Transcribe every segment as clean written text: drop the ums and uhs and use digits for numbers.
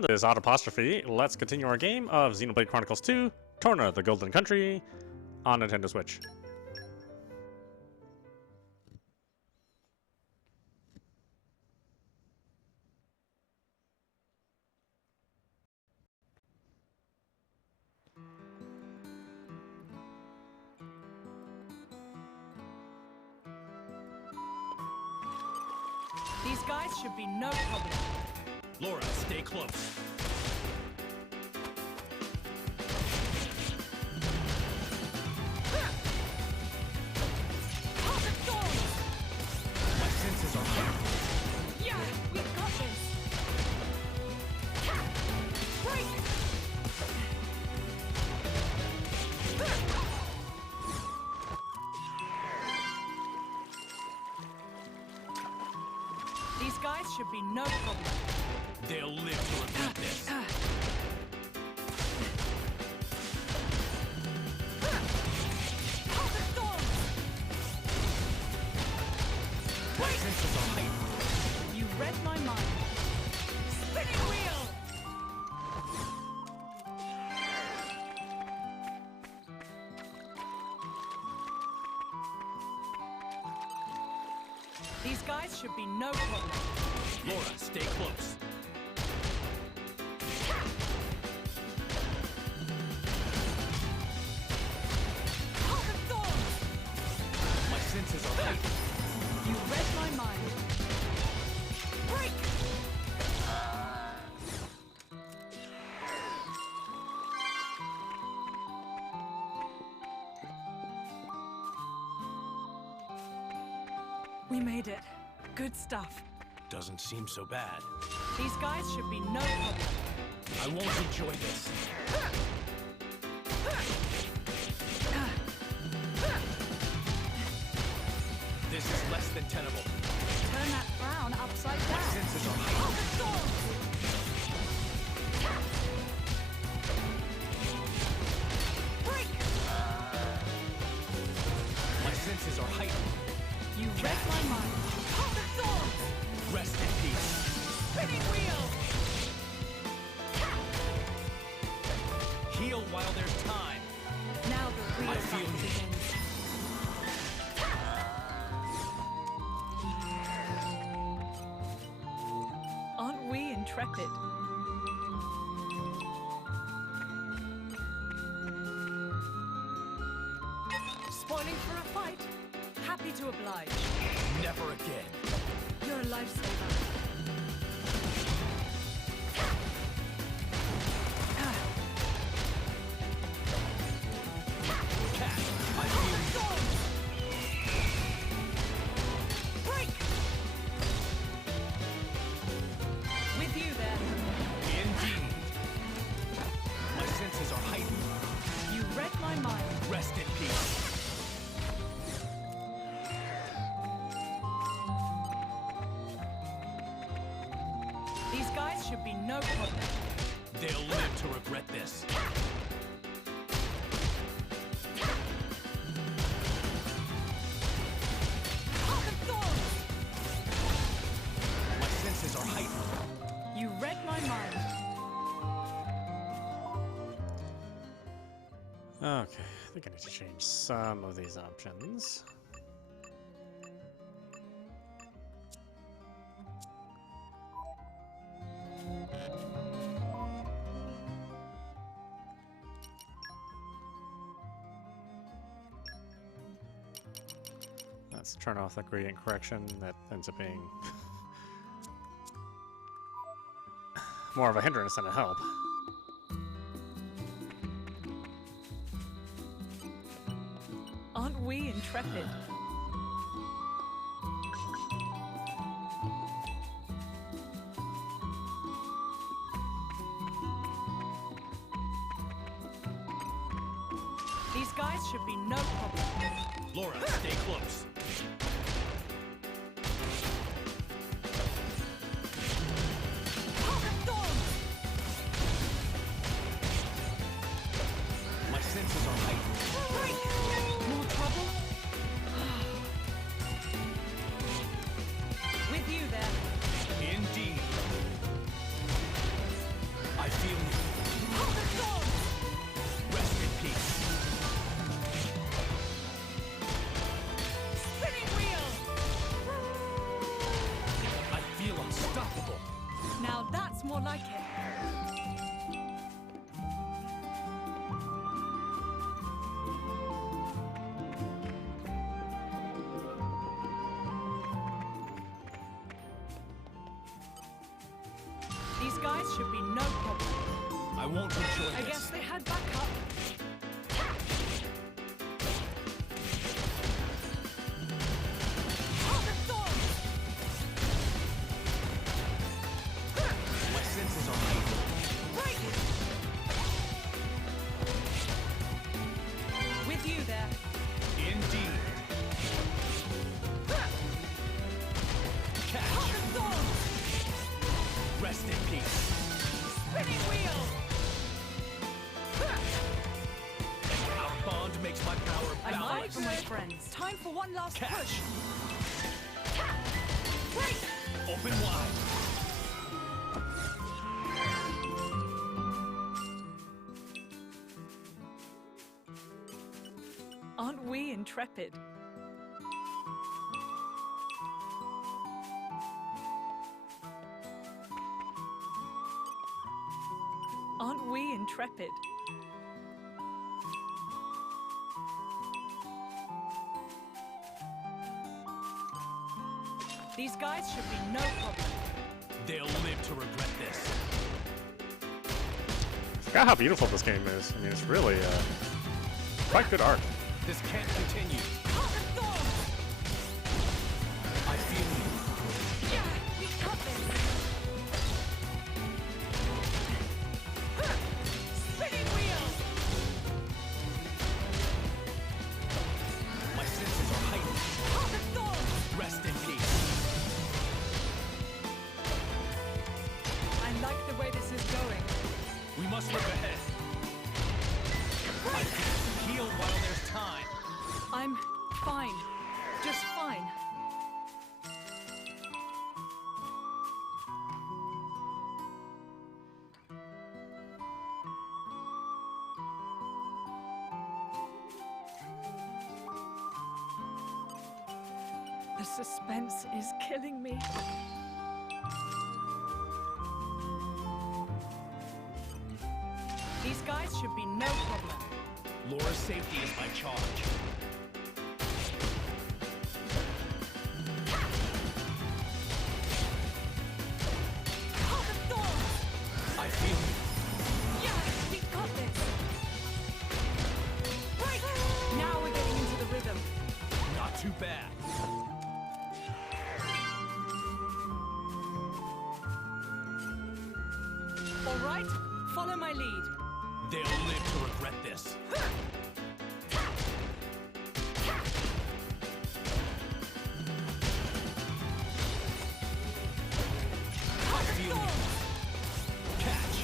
This is audapostrophe. Let's continue our game of Xenoblade Chronicles 2, Torna, the Golden Country, on Nintendo Switch. These guys should be no problem. Laura, stay close. My senses are heightened. Yeah, we've got this. Break! These guys should be no problem. They'll live to regret this. My senses are heightened. You read my mind. Spinning wheel! These guys should be no problem. Laura, stay close. My senses are heightened. You read my mind. Break! We made it. Good stuff. Doesn't seem so bad. These guys should be no problem. I won't enjoy this. This is less than tenable. Turn that frown upside My down. senses are heightened. Break! My senses are heightened. You read my mind. Rest in peace. Spinning wheel! Heal while there's time. Now the real I feel fight you. begins. Aren't we intrepid? Spoiling for a fight? Happy to oblige. Never again. You're a lifesaver. Cat, I feel you. Break! With you there. Indeed. My senses are heightened. You read my mind. Rest in peace. These guys should be no problem. They'll live to regret this. My senses are heightened. You read my mind. Okay, I think I need to change some of these options. Let's turn off the gradient correction. That ends up being more of a hindrance than a help. Aren't we intrepid? These guys should be no problem. Laura, stay close. My senses are heightened. More trouble? With you there. Indeed. more like it. These guys should be no problem. I won't enjoy this. I guess they had backup. My senses are heightened. With you there. Indeed. Catch. Rest in peace. Spinning wheel. Our bond makes my power I'm ready balanced. for my friends. Time for one last Catch. push. Break. Open wide. Aren't we intrepid? Aren't we intrepid? These guys should be no problem. They'll live to regret this. Forgot how beautiful this game is. I mean, it's really quite good art. This can't continue. I feel you. Yeah, we cut this. Spinning wheel. My senses are heightened. Rest in peace. I like the way this is going. We must look ahead. I can heal while there's time. I'm fine. Just fine. The suspense is killing me. These guys should be no problem. Laura's safety is my charge. I feel you. Yeah, we got this. Break! Now we're getting into the rhythm. Not too bad. All right, follow my lead. They'll live to regret this. I feel you. Catch.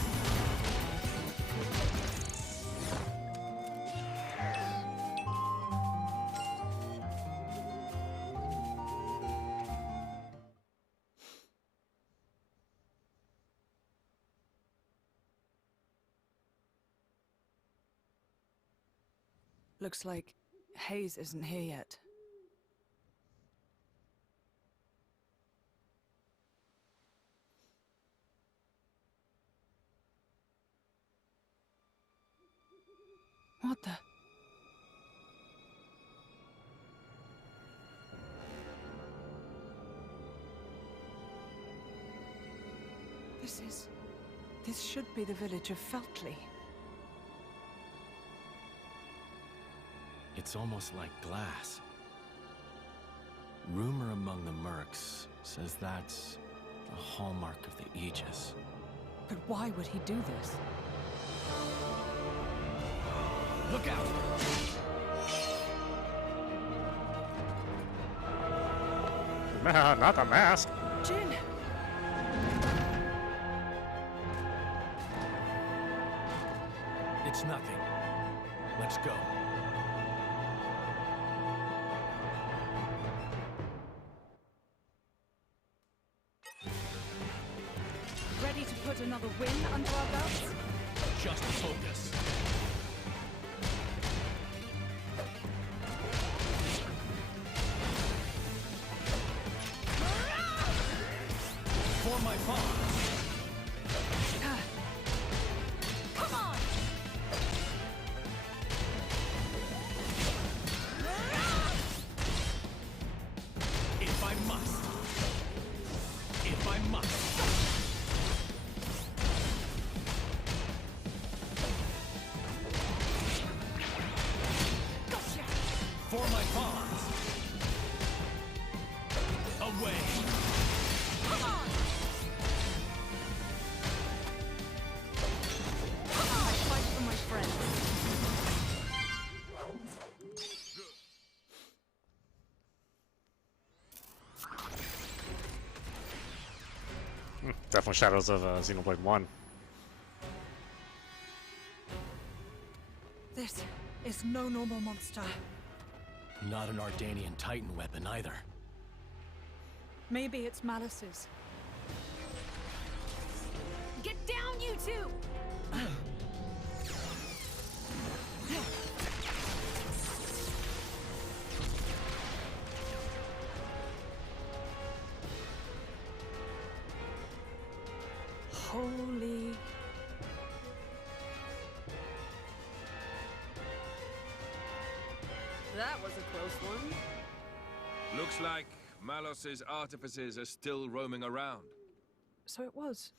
Looks like Hayes isn't here yet. What the? This should be the village of Feltley. It's almost like glass. Rumor among the mercs says that's the hallmark of the Aegis. But why would he do this? Look out! Not the mask. Jin! It's nothing. Let's go. Ready to put another win under our belts? Just focus. For my father. For my pawns. Away. Come on! Come on! I fight for my friends. Definitely shadows of Xenoblade 1. This is no normal monster. Not an Ardanian Titan weapon either. Maybe it's Malos's. Get down, you two! Holy... That was a close one. Looks like Malos's artificers are still roaming around. So it was.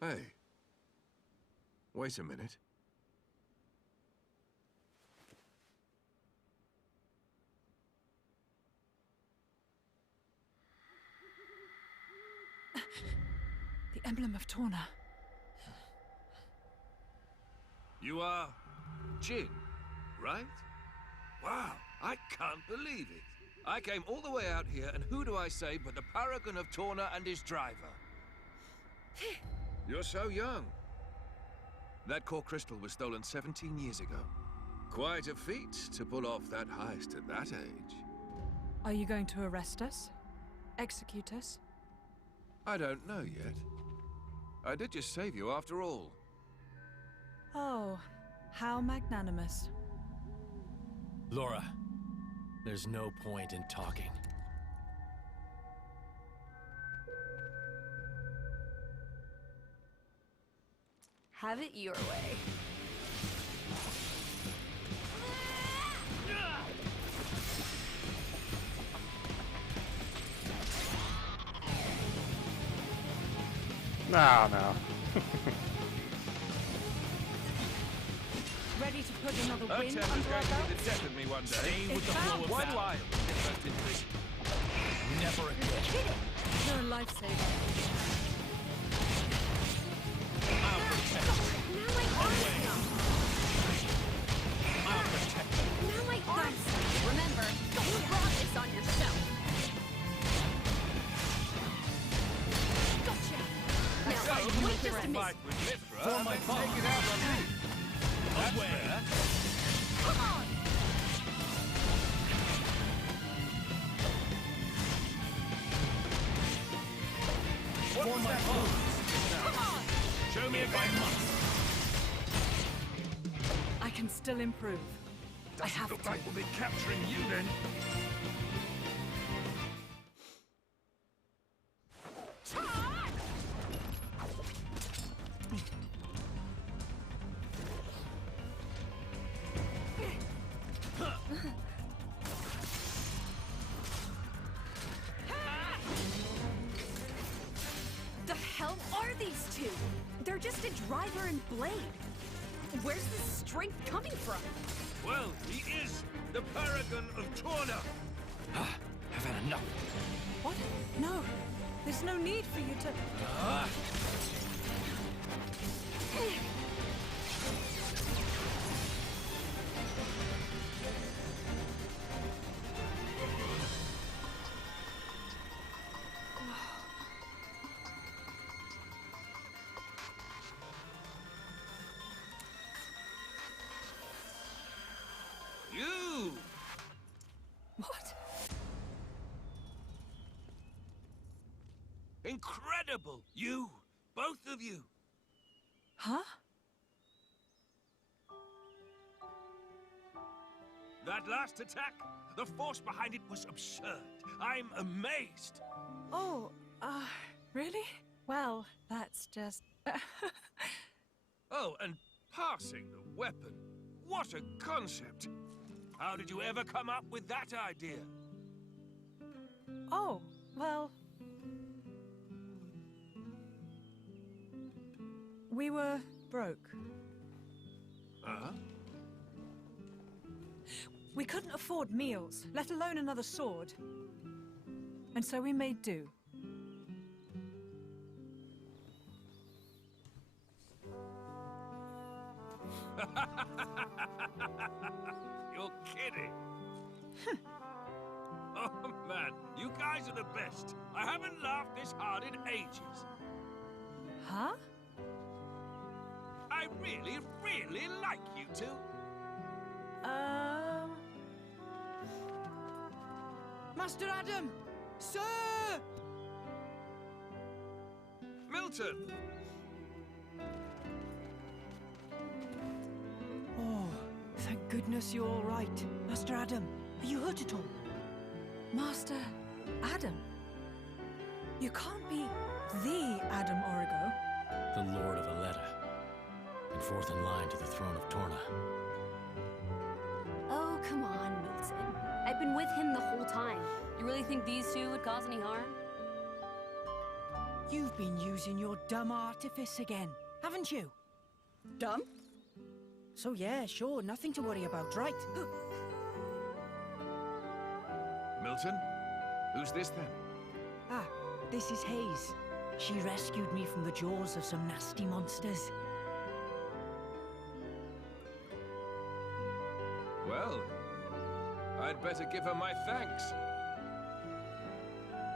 Hey. Wait a minute. The emblem of Torna. You are Jin, right? Wow, I can't believe it. I came all the way out here, and who do I say but the paragon of Torna and his driver? You're so young. That core crystal was stolen 17 years ago. Quite a feat to pull off that heist at that age. Are you going to arrest us? Execute us? I don't know yet. I did just save you after all. Oh, how magnanimous. Laura, there's no point in talking. Have it your way. No, no. Ready to put another That win test is under our going to belt? be the death of me one day. Stay with the It's flow of bound. Why battle. do I get first into this? Never again. You're a lifesaver. I'll protect you. Now my arm's Away. numb. I'll protect you. Now my arm's numb. Remember, you brought this on yourself. Gotcha. Now, So, wait just a minute. fight with Mithra, For and my then take it out on me. That's Away. fair. Come on. What For was my that? pawns. Come on. Show me If again. I must. I can still improve. I Doesn't have look to. like we'll be capturing you then. The hell are these two? They're just a driver and blade. Where's this strength coming from? Well, he is the paragon of Torna. I've had enough. What? No. There's no need for you to... You! What? Incredible! You! Both of you! Huh? That last attack, the force behind it was absurd. I'm amazed. Oh, really? Well, that's just... Oh, and passing the weapon. What a concept! How did you ever come up with that idea? Oh, well... We were broke. Huh? We couldn't afford meals, let alone another sword. And so we made do. You're kidding. Oh man, you guys are the best. I haven't laughed this hard in ages. Huh? I really, really like you two. Master Adam! Sir! Milton! Oh, thank goodness you're all right. Master Adam, are you hurt at all? Master Adam? You can't be the Adam Origo. The Lord of Aletta, and fourth in line to the throne of Torna. Oh, come on, Milton. I've been with him the whole time. You really think these two would cause any harm? You've been using your dumb artifice again, haven't you? Dumb? So yeah, sure, nothing to worry about, right? Milton? Who's this then? Ah, this is Hayes. She rescued me from the jaws of some nasty monsters. Well, I'd better give her my thanks.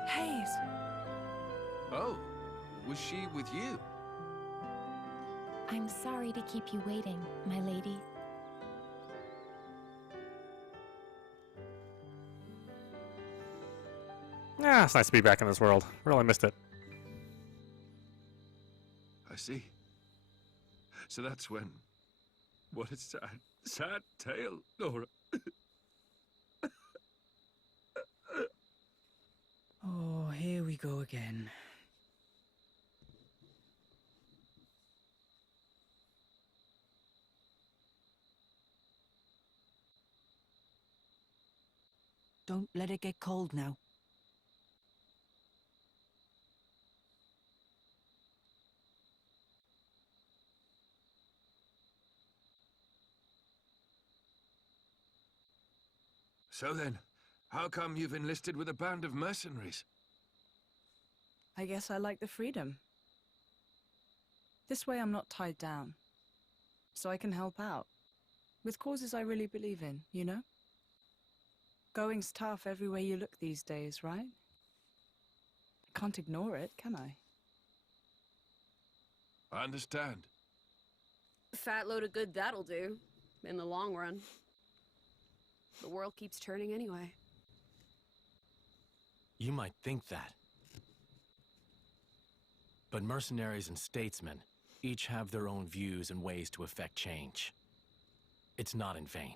Hayes! Oh, was she with you? I'm sorry to keep you waiting, my lady. Yeah, it's nice to be back in this world. Really missed it. I see. So that's when... What a sad, sad tale, Nora. Oh, here we go again. Don't let it get cold now. So then, how come you've enlisted with a band of mercenaries? I guess I like the freedom. This way I'm not tied down. So I can help out. With causes I really believe in, you know? Going's tough everywhere you look these days, right? I can't ignore it, can I? I understand. Fat load of good that'll do, in the long run. The world keeps turning anyway. You might think that. But mercenaries and statesmen each have their own views and ways to effect change. It's not in vain.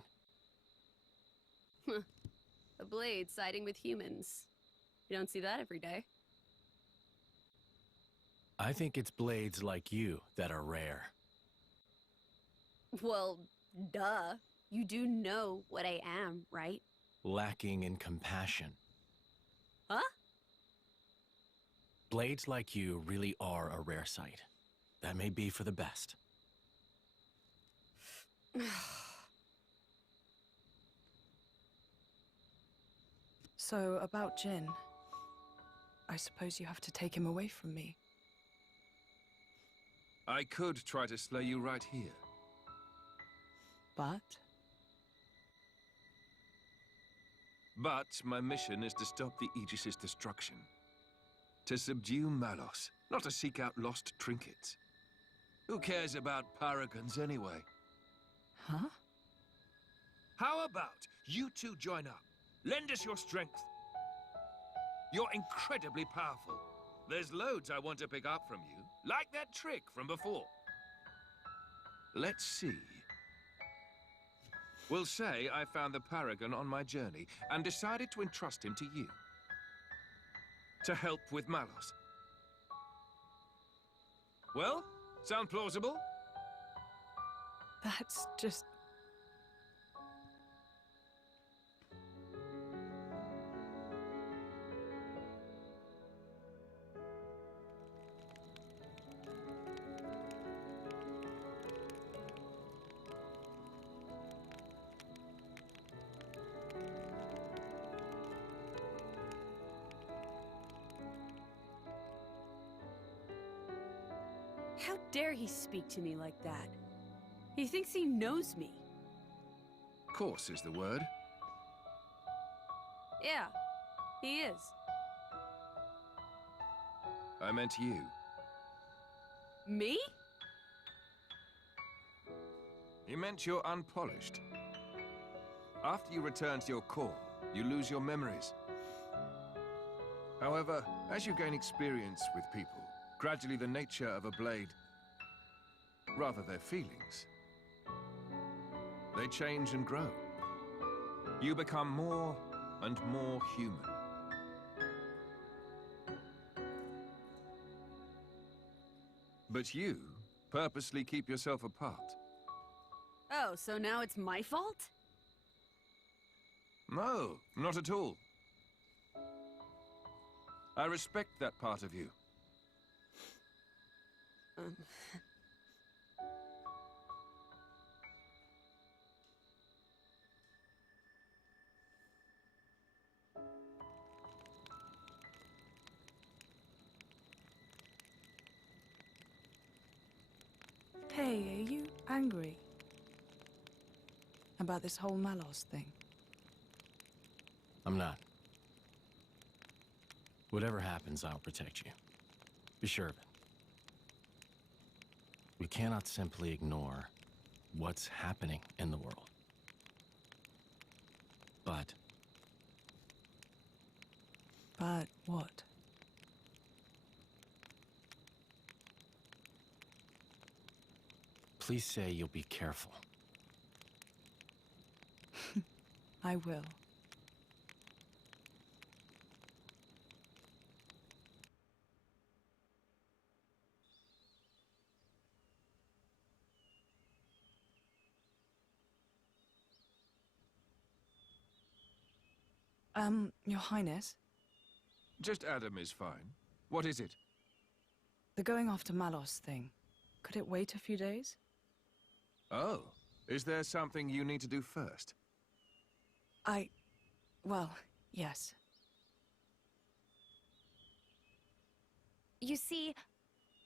A blade siding with humans. You don't see that every day. I think it's blades like you that are rare. Well, duh. You do know what I am, right? Lacking in compassion. Huh? Blades like you really are a rare sight. That may be for the best. So, about Jin. I suppose you have to take him away from me. I could try to slay you right here. But? But my mission is to stop the Aegis's destruction. To subdue Malos, not to seek out lost trinkets. Who cares about paragons anyway? Huh? How about you two join up? Lend us your strength. You're incredibly powerful. There's loads I want to pick up from you, like that trick from before. Let's see. We'll say I found the Paragon on my journey and decided to entrust him to you. To help with Malos. Well, sound plausible? That's just... How dare he speak to me like that? He thinks he knows me. Course is the word. Yeah, he is. I meant you. Me? He meant you're unpolished. After you return to your core, you lose your memories. However, as you gain experience with people, gradually the nature of a blade, rather their feelings, they change and grow. You become more and more human. But you purposely keep yourself apart. Oh, so now it's my fault? No, not at all. I respect that part of you. Hey, are you angry about this whole Malos thing? I'm not. Whatever happens, I'll protect you. Be sure of it. We cannot simply ignore what's happening in the world. But What? please say you'll be careful. I will. Your Highness, Just Adam is fine. What is it? the going after Malos thing, could it wait a few days? Oh, is there something you need to do first? Well, yes. You see,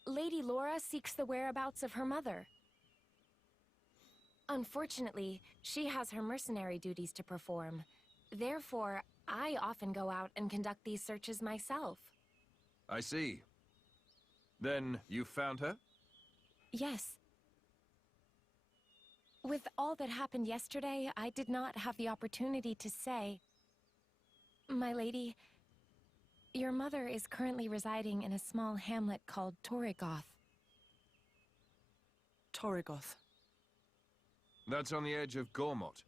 Lady Laura seeks the whereabouts of her mother. Unfortunately, she has her mercenary duties to perform. Therefore, I often go out and conduct these searches myself. I see. Then you found her? Yes. With all that happened yesterday, I did not have the opportunity to say. My lady, your mother is currently residing in a small hamlet called Torrigoth. Torrigoth. That's on the edge of Gormott.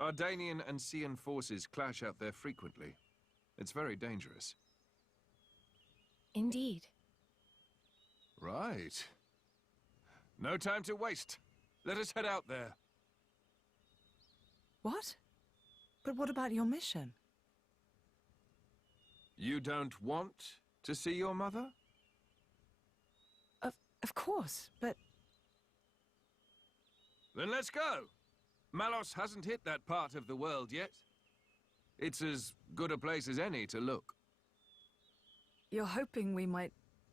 Ardanian and Cian forces clash out there frequently. It's very dangerous. Indeed. Right. No time to waste. Let us head out there. What? But what about your mission? You don't want to see your mother? Of course, but... Then let's go! Malos hasn't hit that part of the world yet. It's as good a place as any to look. You're hoping we might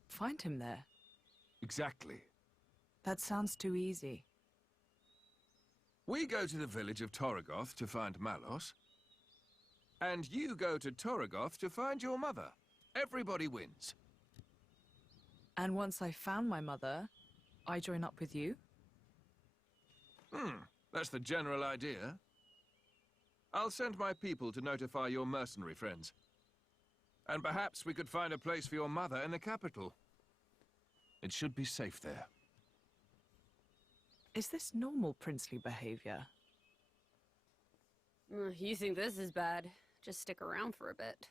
find him there? Exactly. That sounds too easy. We go to the village of Torrigoth to find Malos. And you go to Torrigoth to find your mother. Everybody wins. And once I found my mother, I join up with you? That's the general idea. I'll send my people to notify your mercenary friends. And perhaps we could find a place for your mother in the capital. It should be safe there. Is this normal princely behavior? You think this is bad? Just stick around for a bit.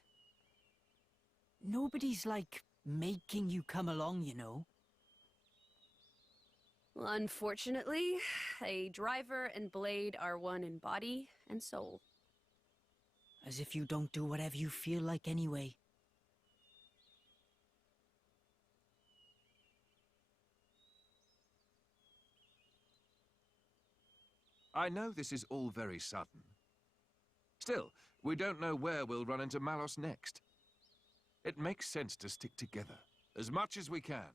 Nobody's, like, making you come along, you know. Well, unfortunately, a driver and blade are one in body and soul. As if you don't do whatever you feel like anyway. I know this is all very sudden. Still, we don't know where we'll run into Malos next. It makes sense to stick together, as much as we can.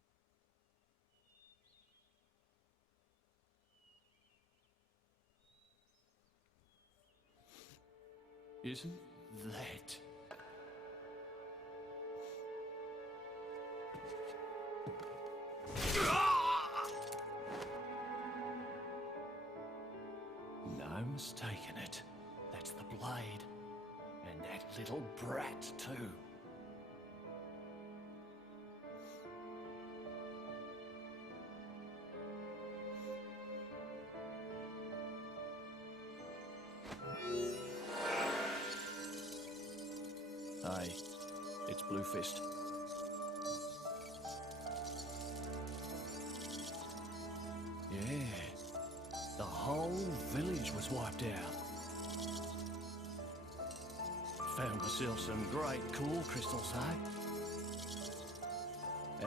Isn't that... No mistaking it. That's the blade. And that little brat, too. Hey, it's Bluefist. Yeah, the whole village was wiped out. Found myself some great cool crystals, hey?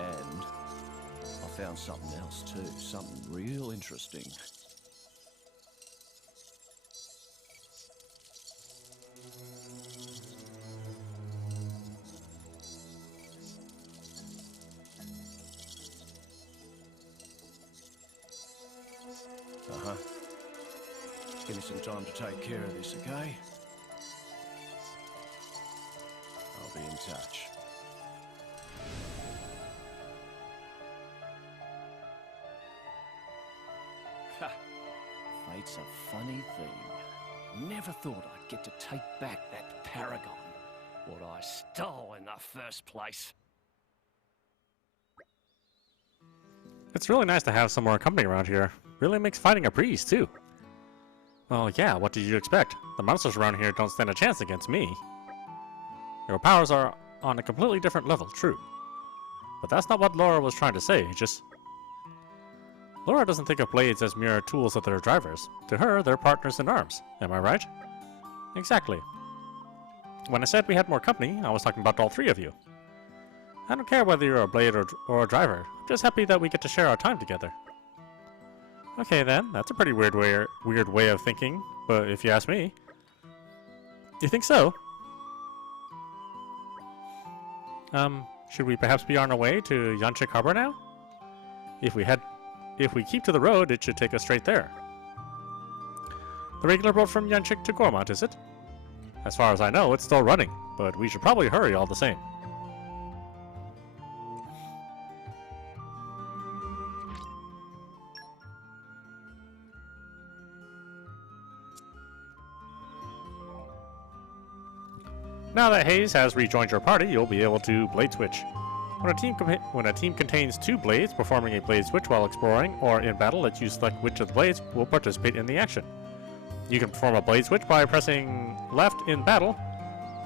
And I found something else too, something real interesting. Uh-huh. Give me some time to take care of this, okay? I'll be in touch. Ha! Fate's a funny thing. Never thought I'd get to take back that paragon, what I stole in the first place. It's really nice to have some more company around here. Really makes fighting a breeze, too. Well, yeah, what did you expect? The monsters around here don't stand a chance against me. Your powers are on a completely different level, true. But that's not what Laura was trying to say, Laura doesn't think of blades as mere tools of their drivers. To her, they're partners in arms. Am I right? Exactly. When I said we had more company, I was talking about all three of you. I don't care whether you're a blade or a driver. I'm just happy that we get to share our time together. Okay then, that's a pretty weird way of thinking, but if you ask me. You think so? Should we perhaps be on our way to Yanchik Harbor now? If we keep to the road, it should take us straight there. The regular boat from Yanchik to Gormont, is it? As far as I know, it's still running, but we should probably hurry all the same. Now that Hayes has rejoined your party, you'll be able to blade switch. When a team contains two blades, performing a blade switch while exploring or in battle lets you select which of the blades will participate in the action. You can perform a blade switch by pressing left in battle,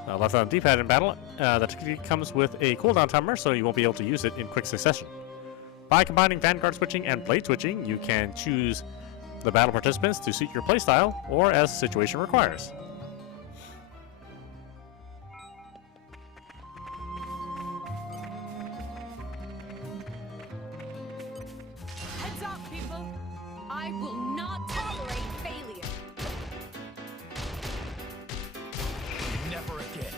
left on the D-pad in battle. The technique comes with a cooldown timer, so you won't be able to use it in quick succession. By combining Vanguard switching and blade switching, you can choose the battle participants to suit your playstyle or as the situation requires. Heads up, people! I will not tolerate failure. Never again.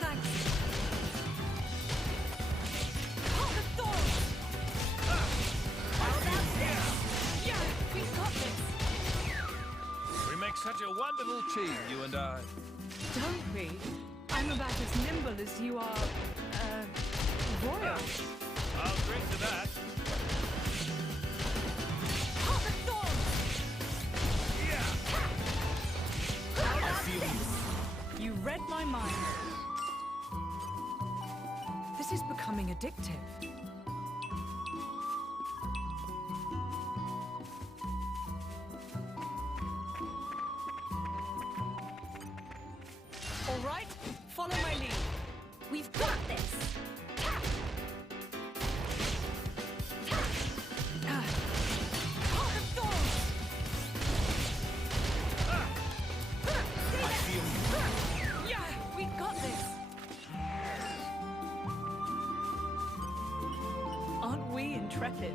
Thanks. Hold the thorns! How about this? Yeah, we've got this. We make such a wonderful team, you and I. Don't we? I'm about as nimble as you are, royal. I'll drink to that. Hold the thorns! How about this? You read my mind. This is becoming addictive. All right, follow my lead. We've got this! Hold the thorns! Yeah, we got this. Aren't we intrepid?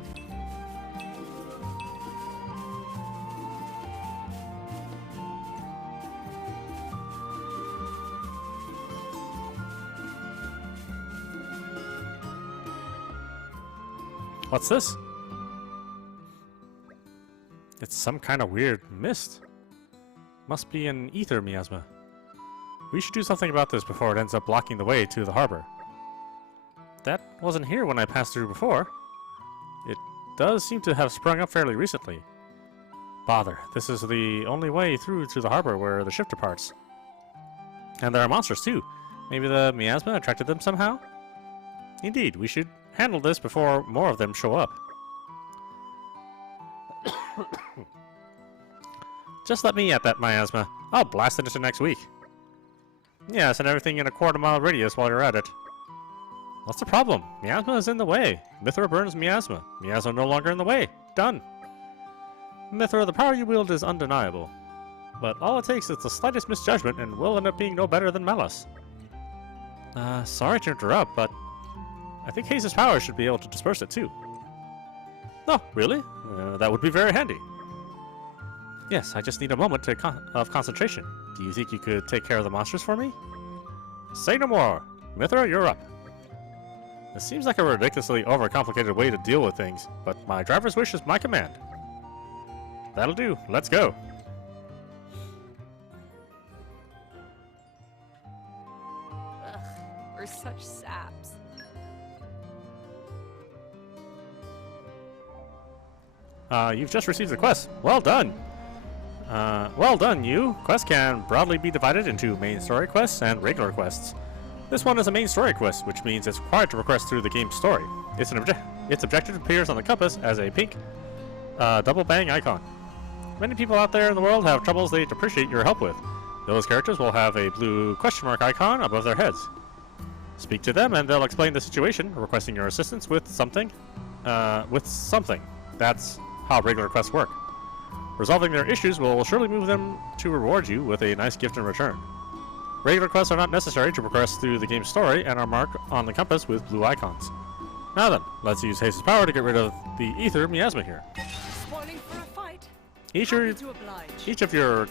What's this? It's some kind of weird mist. Must be an ether miasma. We should do something about this before it ends up blocking the way to the harbor. That wasn't here when I passed through before. It does seem to have sprung up fairly recently. Bother, this is the only way through to the harbor where the ship departs. And there are monsters too. Maybe the miasma attracted them somehow? Indeed, we should handle this before more of them show up. Just let me at that miasma. I'll blast it into next week. Yes, and everything in a quarter-mile radius while you're at it. What's the problem? Miasma is in the way. Mithra burns miasma. Miasma no longer in the way. Done. Mithra, the power you wield is undeniable. But all it takes is the slightest misjudgment and we'll end up being no better than Malos. Sorry to interrupt, but I think Haze's power should be able to disperse it too. Oh, really? That would be very handy. Yes, I just need a moment of concentration. Do you think you could take care of the monsters for me? Say no more. Mithra, you're up. This seems like a ridiculously overcomplicated way to deal with things, but my driver's wish is my command. That'll do. Let's go. Ugh, we're such saps. You've just received the quest. Well done. Well done, you. Quests can broadly be divided into main story quests and regular quests. This one is a main story quest, which means it's required to progress through the game's story. Its objective appears on the compass as a pink double bang icon. Many people out there in the world have troubles they'd appreciate your help with. Those characters will have a blue question mark icon above their heads. Speak to them and they'll explain the situation, requesting your assistance with something. That's how regular quests work. Resolving their issues will surely move them to reward you with a nice gift in return. Regular quests are not necessary to progress through the game's story and are marked on the compass with blue icons. Now then, let's use Haze's power to get rid of the ether miasma here. Spoiling for a fight. Each Happy to oblige. of your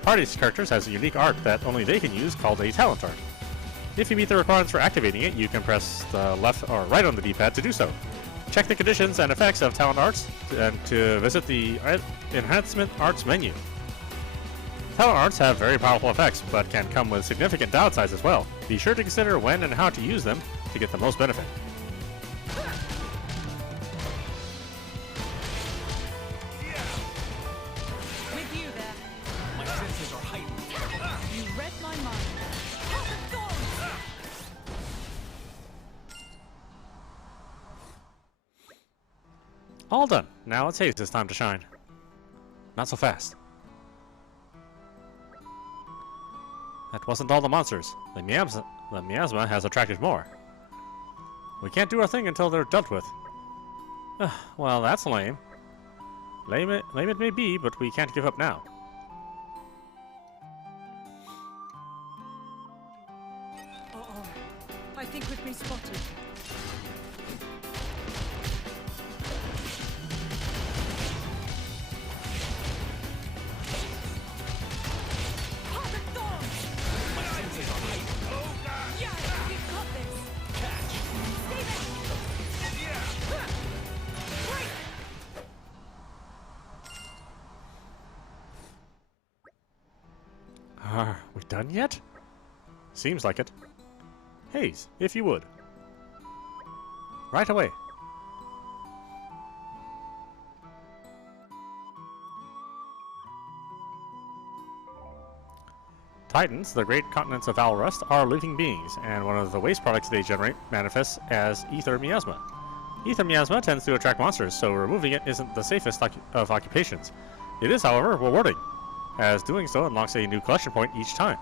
party's characters has a unique art that only they can use called a talent art. If you meet the requirements for activating it, you can press the left or right on the D-pad to do so. Check the conditions and effects of talent arts and to visit the enhancement arts menu. Talent arts have very powerful effects, but can come with significant downsides as well. Be sure to consider when and how to use them to get the most benefit. With you there. My senses are heightened. You read my mind. All done. Now it's Haze's time to shine. Not so fast. That wasn't all the monsters. The miasma has attracted more. We can't do our thing until they're dealt with. Well, that's lame. Lame it may be, but we can't give up now. Uh-oh. I think we've been spotted. Are we done yet? Seems like it. Haze, if you would. Right away. Titans, the great continents of Alrust, are living beings, and one of the waste products they generate manifests as ether miasma. Ether miasma tends to attract monsters, so removing it isn't the safest of occupations. It is, however, rewarding, as doing so unlocks a new collection point each time.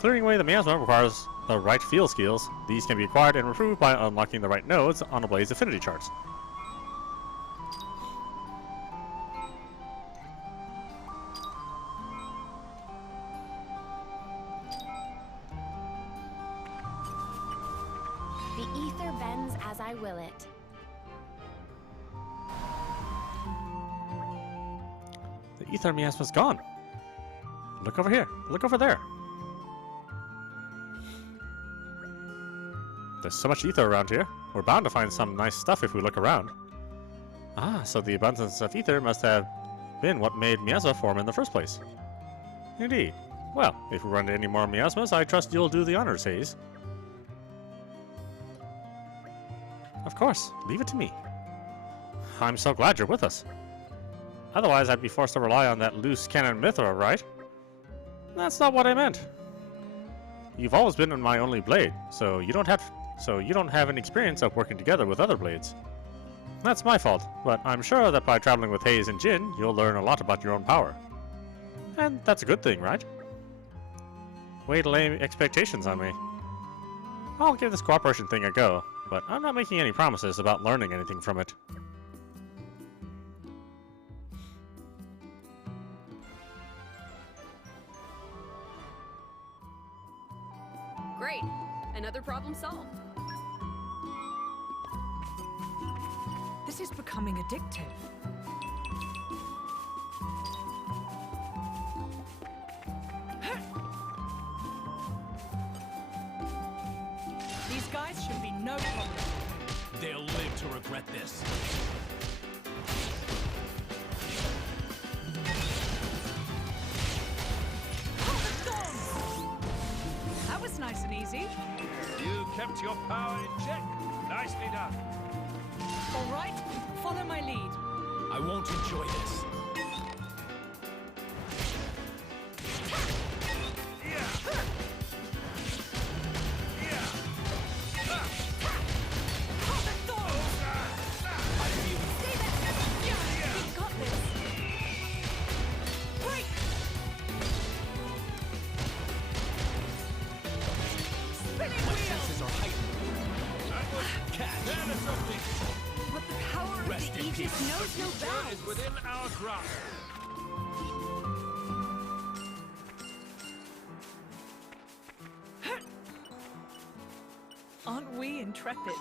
Clearing away the miasma requires the right field skills. These can be acquired and improved by unlocking the right nodes on a blade's affinity charts. The ether bends as I will it. The ether miasma's gone. Look over here. Look over there. There's so much ether around here. We're bound to find some nice stuff if we look around. Ah, so the abundance of ether must have been what made miasma form in the first place. Indeed. Well, if we run into any more miasmas, I trust you'll do the honors, Hayes. Of course, leave it to me. I'm so glad you're with us. Otherwise, I'd be forced to rely on that loose cannon Mithra, right? That's not what I meant. You've always been my only blade, so you don't have any experience of working together with other blades. That's my fault, but I'm sure that by traveling with Hayes and Jin, you'll learn a lot about your own power. And that's a good thing, right? Way to lay expectations on me. I'll give this cooperation thing a go, but I'm not making any promises about learning anything from it. Great. Another problem solved. This is becoming addictive. These guys should be no problem. They'll live to regret this. That was nice and easy. You kept your power in check. Nicely done. All right, follow my lead. I won't enjoy this. But the power Rest of the in Aegis peace. knows no Future bounds. is within our grasp. Aren't we intrepid?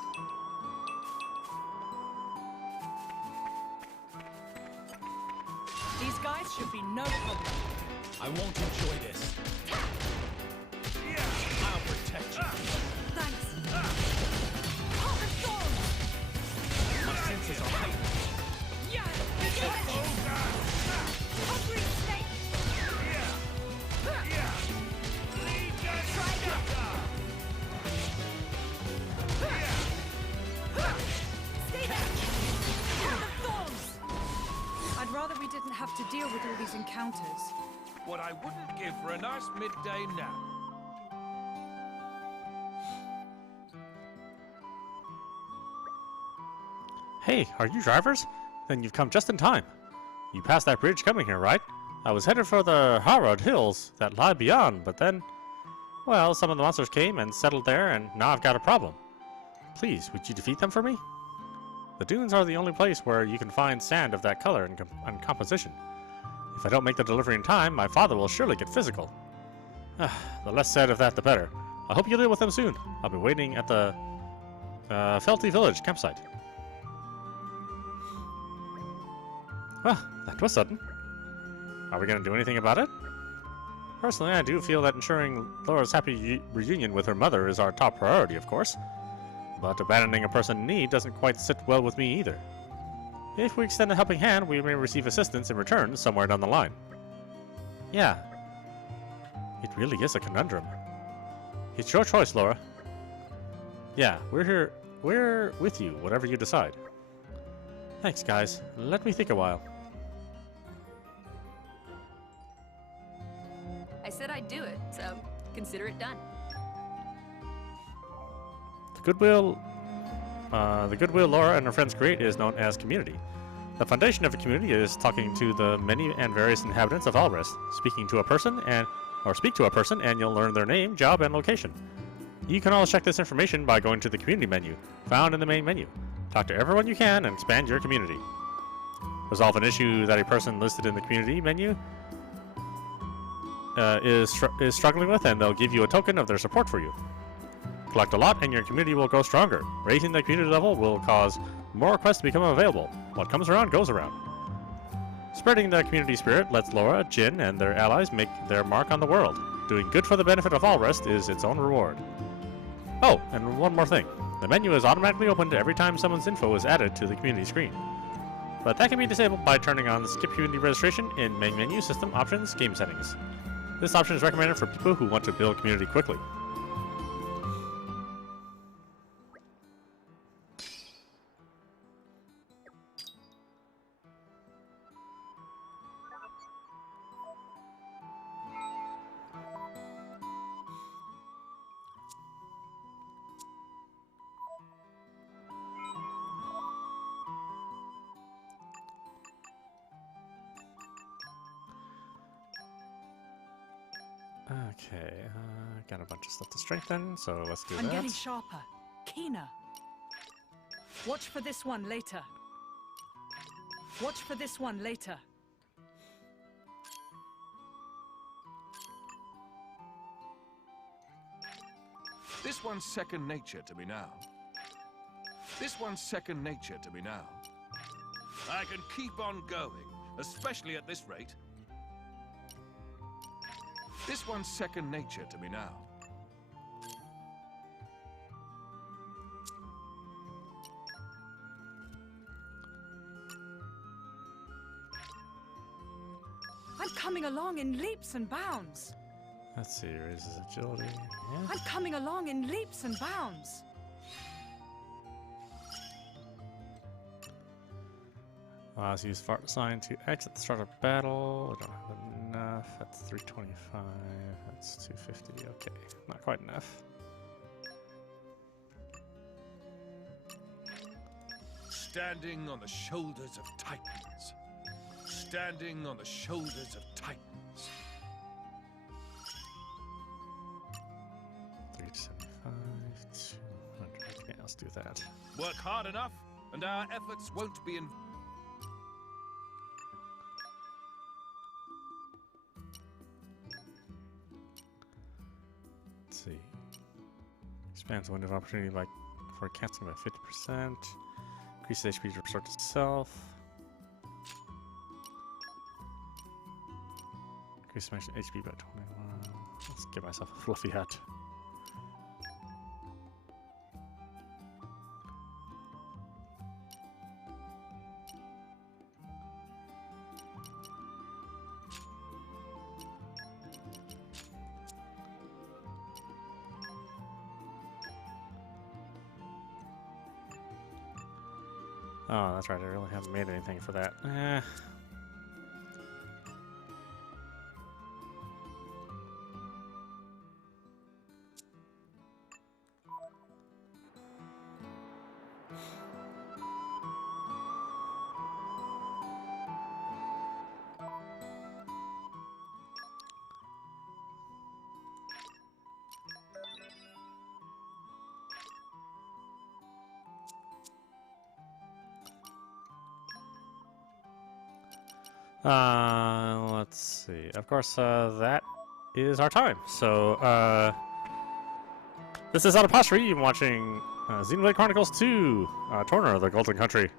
These guys should be no problem. I won't enjoy this. I'll protect you. Thanks. My senses are heightened. Hungry snake. Try that. Stay back. The thorns. I'd rather we didn't have to deal with all these encounters. What I wouldn't give for a nice midday nap. Hey, are you drivers? Then you've come just in time. You passed that bridge coming here, right? I was headed for the Harrod Hills that lie beyond, but then... Well, some of the monsters came and settled there, and now I've got a problem. Please, would you defeat them for me? The dunes are the only place where you can find sand of that color and composition. If I don't make the delivery in time, my father will surely get physical. The less said of that, the better. I hope you'll deal with them soon. I'll be waiting at the Felty Village campsite. Well, that was sudden. Are we going to do anything about it? Personally, I do feel that ensuring Laura's happy reunion with her mother is our top priority, of course. But abandoning a person in need doesn't quite sit well with me either. If we extend a helping hand, we may receive assistance in return somewhere down the line. Yeah. It really is a conundrum. It's your choice, Laura. Yeah, we're here. We're with you, whatever you decide. Thanks, guys. Let me think a while. I said I'd do it, so consider it done. The goodwill Laura and her friends create is known as community. The foundation of a community is talking to the many and various inhabitants of Alrest, speak to a person and you'll learn their name, job, and location. You can always check this information by going to the community menu, found in the main menu. Talk to everyone you can and expand your community. Resolve an issue that a person listed in the community menu is struggling with, and they'll give you a token of their support for you. Collect a lot and your community will grow stronger. Raising the community level will cause more requests to become available. What comes around goes around. Spreading the community spirit lets Laura, Jin, and their allies make their mark on the world. Doing good for the benefit of Alrest is its own reward. Oh, and one more thing. The menu is automatically opened every time someone's info is added to the community screen. But that can be disabled by turning on the Skip Community Registration in Main Menu, System, Options, Game Settings. This option is recommended for people who want to build community quickly. Okay, got a bunch of stuff to strengthen, so let's do I'm that. getting sharper, keener. Watch for this one later. Watch for this one later. This one's second nature to me now. This one's second nature to me now. I can keep on going, especially at this rate. This one's second nature to me now. I'm coming along in leaps and bounds. Let's see, raises agility. Yeah. I'm coming along in leaps and bounds. Allows use fart sign to exit the start of battle. We don't have enough. That's 325. That's 250. Okay, not quite enough. Standing on the shoulders of titans. Standing on the shoulders of titans. 375, 200. Okay, let's do that. Work hard enough, and our efforts won't be in. Let's see. Expands the window of opportunity by for casting by 50%. Increases HP to restore to self. Increases my HP by 21. Let's give myself a fluffy hat. Oh, that's right. I really haven't made anything for that. Let's see. Of course, that is our time. So, this is audap. You've been watching Xenoblade Chronicles 2, Torna, the Golden Country,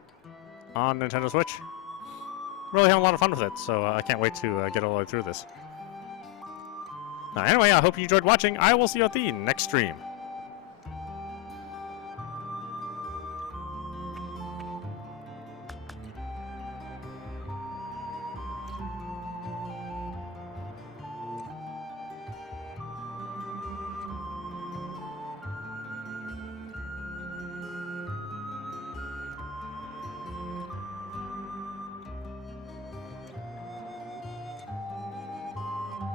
on Nintendo Switch. Really having a lot of fun with it, so I can't wait to get all the way through this. Anyway, I hope you enjoyed watching. I will see you at the next stream.